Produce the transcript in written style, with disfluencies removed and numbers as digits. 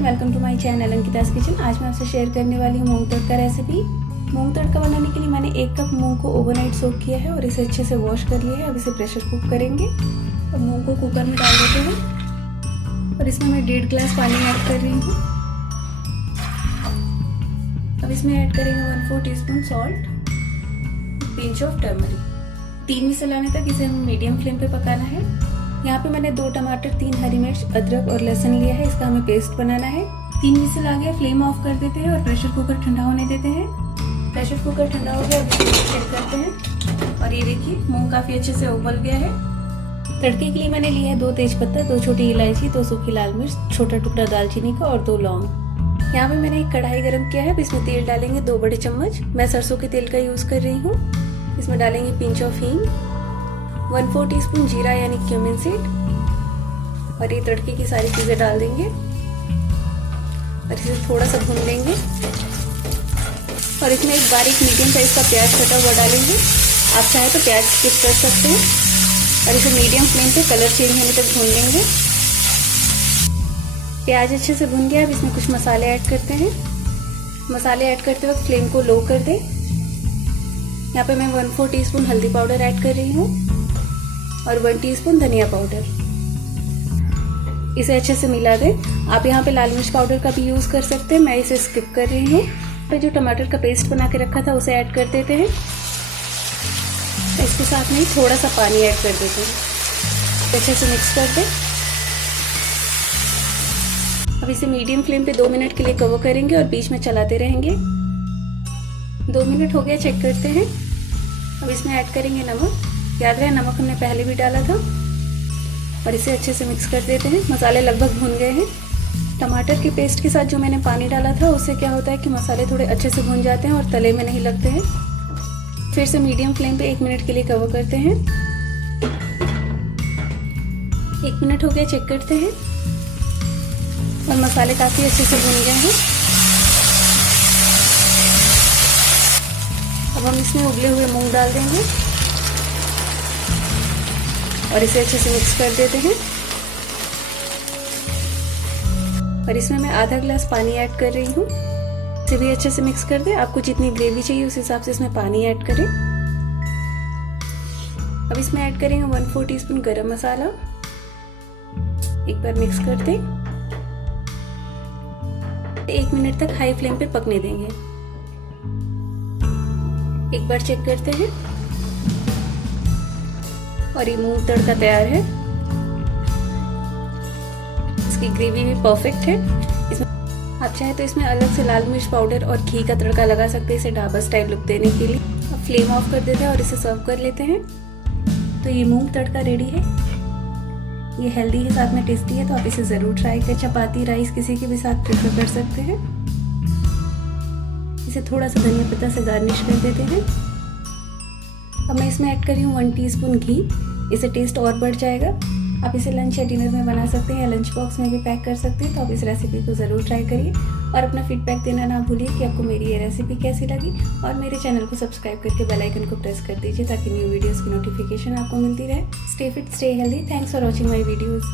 And welcome to my channel Ankita's kitchen. आज मैं आपसे शेयर करने वाली हूँ मूंग तड़का रेसिपी। मूंग तड़का बनाने के लिए मैंने 1 कप मूंग को ओवरनाइट सोक किया है और इसे अच्छे से वॉश कर लिया है। अब इसे प्रेशर कुक करेंगे और मूंग को कुकर में डाल देते हैं और इसमें मैं 1.5 गिलास पानी ऐड कर रही हूँ। अब इसमें ऐड करेंगे 1/4 teaspoon salt, pinch of turmeric. 3 whistle आने तक इसे हमें मीडियम फ्लेम पे पकाना है। यहाँ पे मैंने 2 टमाटर, 3 हरी मिर्च, अदरक और लहसुन लिया है। इसका हमें पेस्ट बनाना है। 3 विसल आ गया, फ्लेम ऑफ कर देते हैं और प्रेशर कुकर ठंडा होने देते हैं। प्रेशर कुकर ठंडा हो गया, अब इसे चेक करते हैं और ये देखिए मूंग काफ़ी अच्छे से उबल गया है। तड़के के लिए मैंने लिया है 2 तेजपत्ता, 2 छोटी इलायची, 2 सूखी लाल मिर्च, छोटा टुकड़ा दालचीनी का और 2 लौंग। यहाँ पे मैंने एक कढ़ाई गरम किया है। अब इसमें तेल डालेंगे 2 बड़े चम्मच। मैं सरसों के तेल का यूज़ कर रही हूँ। इसमें डालेंगे पिंच ऑफ हींग, 1/4 टीस्पून जीरा यानी क्यूमिन सीड और ये तड़के की सारी चीज़ें डाल देंगे और इसे थोड़ा सा भून लेंगे और इसमें एक बारीक मीडियम साइज का प्याज कटा हुआ डालेंगे। आप चाहें तो प्याज स्किप कर सकते हैं और इसे मीडियम फ्लेम पे कलर चेंज होने तक भून लेंगे। प्याज अच्छे से भून गया। अब इसमें कुछ मसाले ऐड करते हैं। मसाले ऐड करते वक्त फ्लेम को लो कर दें। यहाँ पे मैं 1/4 टीस्पून हल्दी पाउडर ऐड कर रही हूँ और 1 टीस्पून धनिया पाउडर। इसे अच्छे से मिला दें। आप यहाँ पे लाल मिर्च पाउडर का भी यूज़ कर सकते हैं, मैं इसे स्किप कर रही हूँ। पे जो टमाटर का पेस्ट बना के रखा था उसे ऐड कर देते हैं। इसके साथ में थोड़ा सा पानी ऐड कर देते हैं। अच्छे से मिक्स कर दें। अब इसे मीडियम फ्लेम पे 2 मिनट के लिए कवर करेंगे और बीच में चलाते रहेंगे। 2 मिनट हो गया, चेक करते हैं। अब इसमें ऐड करेंगे नमक। याद रहे नमक हमने पहले भी डाला था और इसे अच्छे से मिक्स कर देते हैं। मसाले लगभग भून गए हैं। टमाटर के पेस्ट के साथ जो मैंने पानी डाला था उससे क्या होता है कि मसाले थोड़े अच्छे से भून जाते हैं और तले में नहीं लगते हैं। फिर से मीडियम फ्लेम पे 1 मिनट के लिए कवर करते हैं। 1 मिनट हो गया, चेक करते हैं और मसाले काफ़ी अच्छे से भून गए हैं। अब हम इसमें उबले हुए मूंग डाल देंगे और इसे अच्छे से मिक्स कर देते हैं और इसमें मैं आधा गिलास पानी ऐड कर रही हूँ। इसे भी अच्छे से मिक्स कर दें। आपको जितनी ग्रेवी चाहिए उस हिसाब से इसमें पानी ऐड करें। अब इसमें ऐड करेंगे 1/4 टीस्पून गरम मसाला। एक बार मिक्स कर दें। 1 मिनट तक हाई फ्लेम पे पकने देंगे। एक बार चेक करते हैं और ये मूंग तड़का तैयार है। इसकी ग्रेवी भी परफेक्ट है। इसमें आप चाहे तो इसमें अलग से लाल मिर्च पाउडर और घी का तड़का लगा सकते हैं इसे ढाबा स्टाइल लुक देने के लिए। अब फ्लेम ऑफ कर देते हैं और इसे सर्व कर लेते हैं। तो ये मूंग तड़का रेडी है। ये हेल्दी है, साथ में टेस्टी है, तो आप इसे ज़रूर ट्राई करें। चपाती, राइस किसी के भी साथ प्रेफर कर सकते हैं। इसे थोड़ा सा धनिया पत्ता से गार्निश कर देते हैं। अब मैं इसमें ऐड कर रही हूँ 1 टीस्पून घी। इसे टेस्ट और बढ़ जाएगा। आप इसे लंच या डिनर में बना सकते हैं या लंच बॉक्स में भी पैक कर सकते हैं। तो आप इस रेसिपी को ज़रूर ट्राई करिए और अपना फीडबैक देना ना भूलिए कि आपको मेरी ये रेसिपी कैसी लगी। और मेरे चैनल को सब्सक्राइब करके बेल आइकन को प्रेस कर दीजिए ताकि न्यू वीडियोज़ की नोटिफिकेशन आपको मिलती रहे। Stay fit, stay healthy. Thanks for watching my videos.